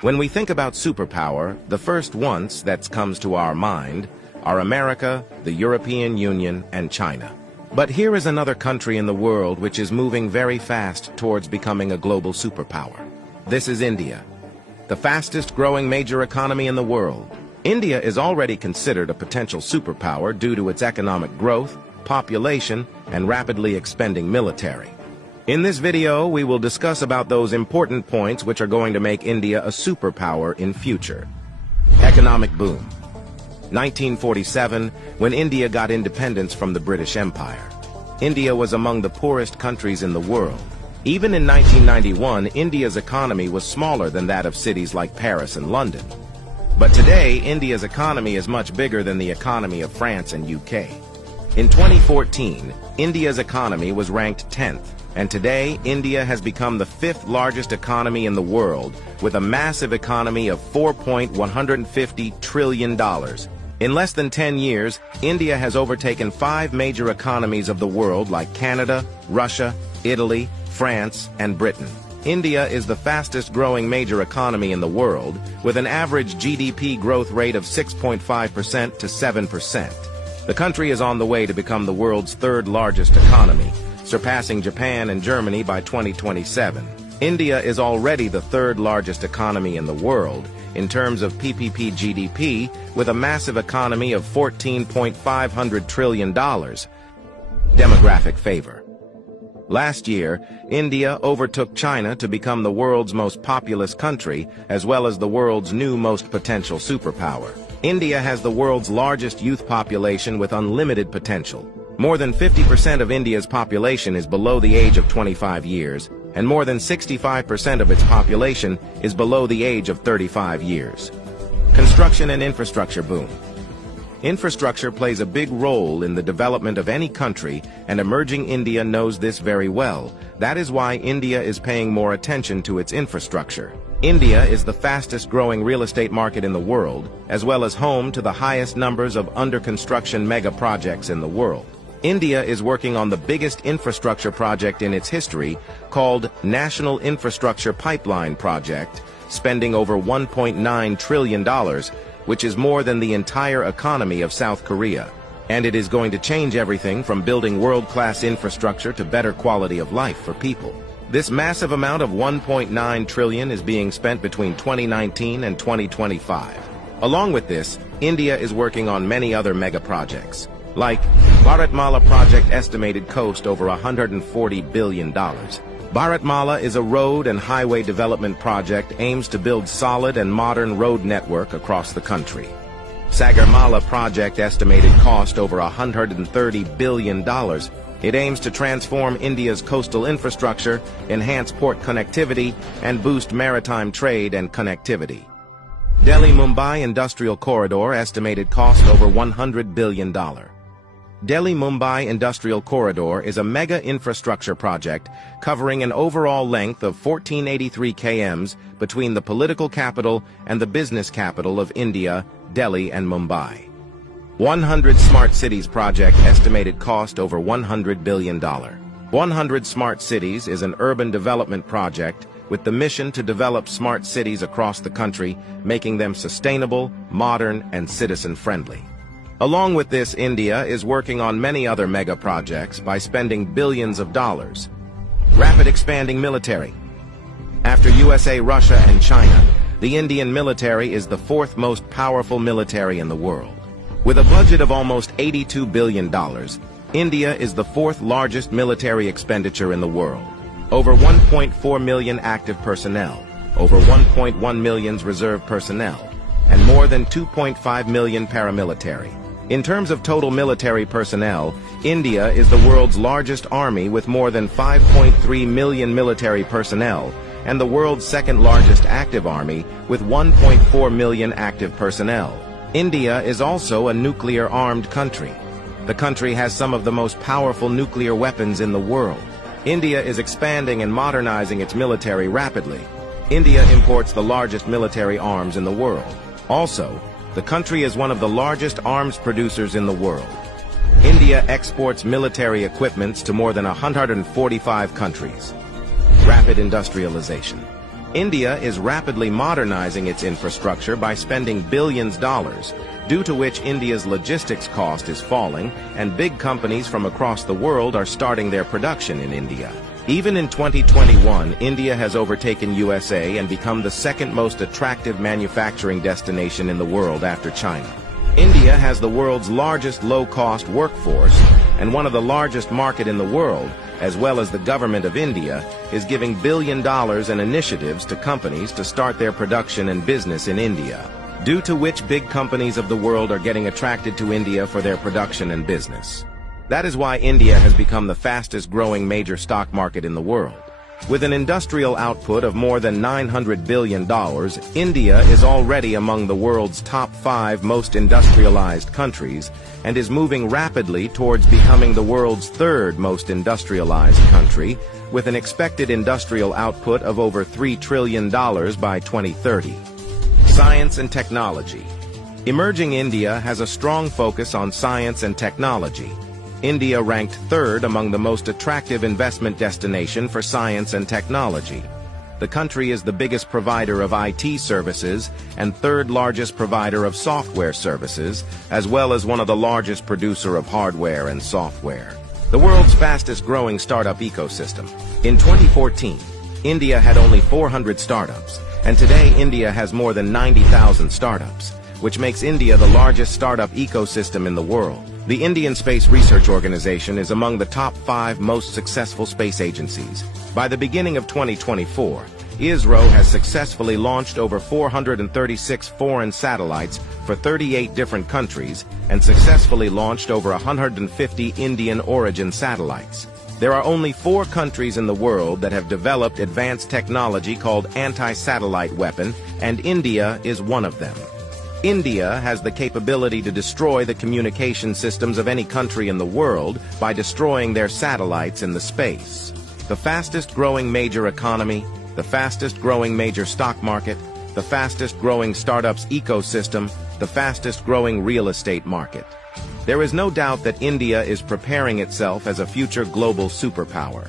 When we think about superpower, the first ones that comes to our mind are America, the European Union, and China. But here is another country in the world which is moving very fast towards becoming a global superpower. This is India, the fastest growing major economy in the world. India is already considered a potential superpower due to its economic growth, population, and rapidly expanding military. In this video, we will discuss about those important points which are going to make India a superpower in future. Economic boom. 1947, when India got independence from the British Empire. India was among the poorest countries in the world. Even in 1991, India's economy was smaller than that of cities like Paris and London. But today, India's economy is much bigger than the economy of France and UK. In 2014, India's economy was ranked 10th. And today, India has become the 5th largest economy in the world, with a massive economy of $4.150 trillion. In less than 10 years, India has overtaken 5 major economies of the world like Canada, Russia, Italy, France, and Britain. India is the fastest growing major economy in the world, with an average GDP growth rate of 6.5% to 7%. The country is on the way to become the world's 3rd largest economy, surpassing Japan and Germany by 2027. India is already the 3rd largest economy in the world in terms of PPP GDP, with a massive economy of $14.5 trillion. Demographic favor. Last year, India overtook China to become the world's most populous country, as well as the world's new most potential superpower. India has the world's largest youth population with unlimited potential. More than 50% of India's population is below the age of 25 years, and more than 65% of its population is below the age of 35 years. Construction and infrastructure boom. Infrastructure plays a big role in the development of any country, and emerging India knows this very well. That is why India is paying more attention to its infrastructure. India is the fastest growing real estate market in the world, as well as home to the highest numbers of under-construction mega projects in the world. India is working on the biggest infrastructure project in its history, called National Infrastructure Pipeline Project, spending over $1.9 trillion, which is more than the entire economy of South Korea. And it is going to change everything from building world-class infrastructure to better quality of life for people. This massive amount of $1.9 trillion is being spent between 2019 and 2025. Along with this, India is working on many other mega projects, like Bharatmala project estimated cost over $140 billion. Bharatmala is a road and highway development project aims to build solid and modern road network across the country. Sagarmala project estimated cost over $130 billion. It aims to transform India's coastal infrastructure, enhance port connectivity, and boost maritime trade and connectivity. Delhi-Mumbai Industrial Corridor estimated cost over $100 billion. Delhi-Mumbai Industrial Corridor is a mega infrastructure project covering an overall length of 1483 km between the political capital and the business capital of India, Delhi and Mumbai. 100 Smart Cities project estimated cost over $100 billion. 100 Smart Cities is an urban development project with the mission to develop smart cities across the country, making them sustainable, modern, and citizen-friendly. Along with this, India is working on many other mega projects by spending billions of dollars. Rapid expanding military. After USA, Russia, and China, the Indian military is the 4th most powerful military in the world. With a budget of almost $82 billion, India is the 4th largest military expenditure in the world. Over 1.4 million active personnel, over 1.1 million reserve personnel, and more than 2.5 million paramilitary. In terms of total military personnel, India is the world's largest army with more than 5.3 million military personnel, and the world's 2nd largest active army with 1.4 million active personnel. India is also a nuclear-armed country. The country has some of the most powerful nuclear weapons in the world. India is expanding and modernizing its military rapidly. India imports the largest military arms in the world. Also, the country is one of the largest arms producers in the world. India exports military equipments to more than 145 countries. Rapid industrialization. India is rapidly modernizing its infrastructure by spending billions of dollars, due to which India's logistics cost is falling and big companies from across the world are starting their production in India. Even in 2021, India has overtaken USA and become the second most attractive manufacturing destination in the world after China. India has the world's largest low-cost workforce, and one of the largest market in the world, as well as the government of India, is giving $1 billion in initiatives to companies to start their production and business in India, due to which big companies of the world are getting attracted to India for their production and business. That is why India has become the fastest-growing major stock market in the world. With an industrial output of more than $900 billion, India is already among the world's top 5 most industrialized countries and is moving rapidly towards becoming the world's 3rd most industrialized country, with an expected industrial output of over $3 trillion by 2030. Science and technology. Emerging India has a strong focus on science and technology. India ranked 3rd among the most attractive investment destination for science and technology. The country is the biggest provider of IT services and 3rd largest provider of software services, as well as one of the largest producer of hardware and software. The world's fastest growing startup ecosystem. In 2014, India had only 400 startups, and today India has more than 90,000 startups, which makes India the largest startup ecosystem in the world. The Indian Space Research Organization is among the top 5 most successful space agencies. By the beginning of 2024, ISRO has successfully launched over 436 foreign satellites for 38 different countries and successfully launched over 150 Indian origin satellites. There are only 4 countries in the world that have developed advanced technology called anti-satellite weapon, and India is one of them. India has the capability to destroy the communication systems of any country in the world by destroying their satellites in the space. The fastest growing major economy, the fastest growing major stock market, the fastest growing startups ecosystem, the fastest growing real estate market. There is no doubt that India is preparing itself as a future global superpower.